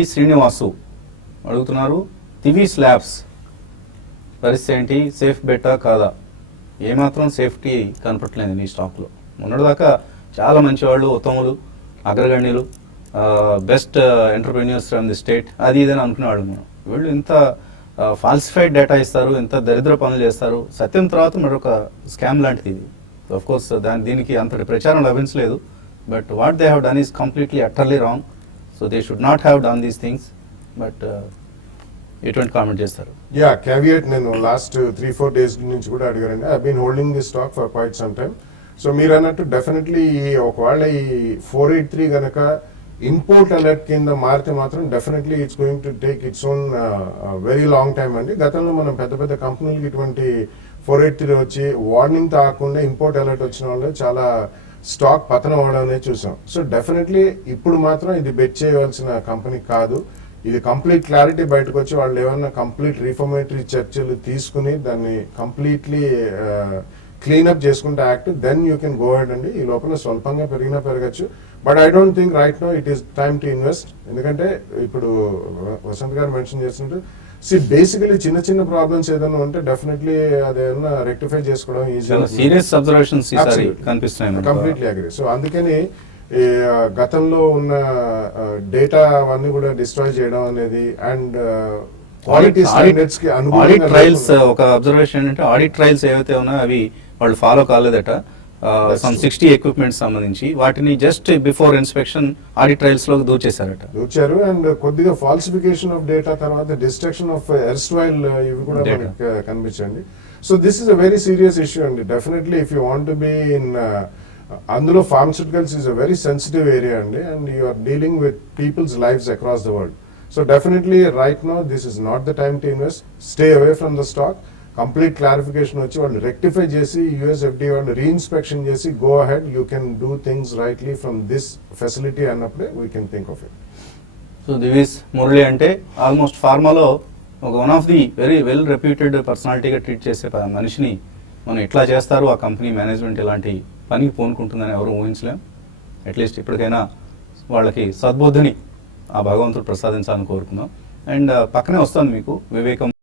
రెడ్డి శ్రీనివాసు అడుగుతున్నారు, దివి స్లాబ్స్ పరిస్థితి ఏంటి, సేఫ్ బెట్టా కాదా? ఏమాత్రం సేఫ్టీ కనపట్లేదు ఈ స్టాక్లో. మొన్నటిదాకా చాలా మంచి వాళ్ళు, ఉత్తములు, అగ్రగణ్యులు, best entrepreneurs from the state, అది ఇదని అనుకునేవాళ్ళు మనం. వీళ్ళు ఇంత ఫాల్సిఫైడ్ డేటా ఇస్తారు, ఇంత దరిద్ర పనులు చేస్తారు. సత్యం తర్వాత మరొక స్కామ్ లాంటిది ఇది. ఆఫ్ కోర్స్ దీనికి అంతటి ప్రచారం లభించలేదు. But what they have done is completely utterly wrong. So they should not have done these things. But ఎటువంటి కామెంట్ చేస్తారు? యా, క్యావియేట్ నేను లాస్ట్ 3-4 days నుంచి కూడా అడిగారండి. I been holding the stock for quite some time. So మీరు అన్నట్టు definitely ఒకవేళ ఈ 483 గనక ఇంపోర్ట్ అలర్ట్ కింద మారితే మాత్రం definitely it's going to take its own very long time అండి. గతంలో మనం పెద్ద పెద్ద కంపెనీలకి ఇటువంటి 483 వచ్చి వార్నింగ్ తాగకుండా ఇంపోర్ట్ అలర్ట్ వచ్చిన వాళ్ళు చాలా స్టాక్ పతనం అవడం అనేది చూసాం. సో డెఫినెట్లీ ఇప్పుడు మాత్రం ఇది బెట్ చేయవలసిన కంపెనీ కాదు. ఇది కంప్లీట్ క్లారిటీ బయటకు వచ్చి వాళ్ళు ఏమన్నా కంప్లీట్ రిఫార్మేటరీ చర్చలు తీసుకుని దాన్ని కంప్లీట్లీ క్లీన్అప్ చేసుకుంటే act, then you can go head అండి. ఈ లోపల స్వల్పంగా పెరిగినా పెరగచ్చు. But I don't think right now it is time to invest. ఎందుకంటే ఇప్పుడు వసంత్ గారు మెన్షన్ చేసినట్టు బేసికలీ చిన్న చిన్న ప్రాబ్లమ్స్ ఏదైనా ఉంటే డెఫినెట్లీ అదేమన్నా రెక్టిఫై చేసుకోవడం ఈజీ. సీరియస్ అబ్జర్వేషన్స్ కనిపిస్తున్నాయి. Completely agree. సో అందుకని ఈ గతంలో ఉన్న డేటా అవన్నీ కూడా డిస్ట్రాయ్ చేయడం అనేది అండ్ క్వాలిటీ స్టాండర్డ్స్ కి ఆడిట్ ట్రయల్స్, ఒక అబ్జర్వేషన్ ఏంటంటే ఆడిట్ ట్రయల్స్ ఏవైతే ఉన్నాయో అవి వాళ్ళు ఫాలో కాలేదట. సమ్ 60 ఎక్విప్మెంట్ సంబంధించి వాటిని just before inspection audit trials లో దూర్చారు. అండ్ కొద్దిగా ఫాల్సిఫికేషన్ ఆఫ్ డేటా, తర్వాత డిస్ట్రక్షన్ ఆఫ్ ఎర్స్ట్వైల్ ఇవి కూడా మనకి కనిపించండి. So this is a very serious issue అండి. Definitely if you want to be in అందులో pharmaceuticals is a very sensitive area అండి. And you are dealing with people's lives across the world. So definitely right now this is not the time to invest. Stay away from the stock. Complete clarification వచ్చి వాళ్ళు rectify చేసి USFD వాళ్ళు reinspection చేసి go ahead, you can do things rightly from this facility అన్నప్పుడే we can think of it. So Divis Murali అంటే almost ఫార్మాలో ఒక one of the very well reputed పర్సనాలిటీగా ట్రీట్ చేసే మనిషిని మనం ఇట్లా చేస్తారు, ఆ కంపెనీ మేనేజ్మెంట్ ఇలాంటి పనికి పూనుకుంటుందని ఎవరు ఊహించలేం. అట్లీస్ట్ ఇప్పటికైనా వాళ్ళకి సద్బుద్ధిని ఆ భగవంతుడు ప్రసాదించాలని కోరుకుందాం. అండ్ పక్కనే వస్తుంది మీకు వివేకం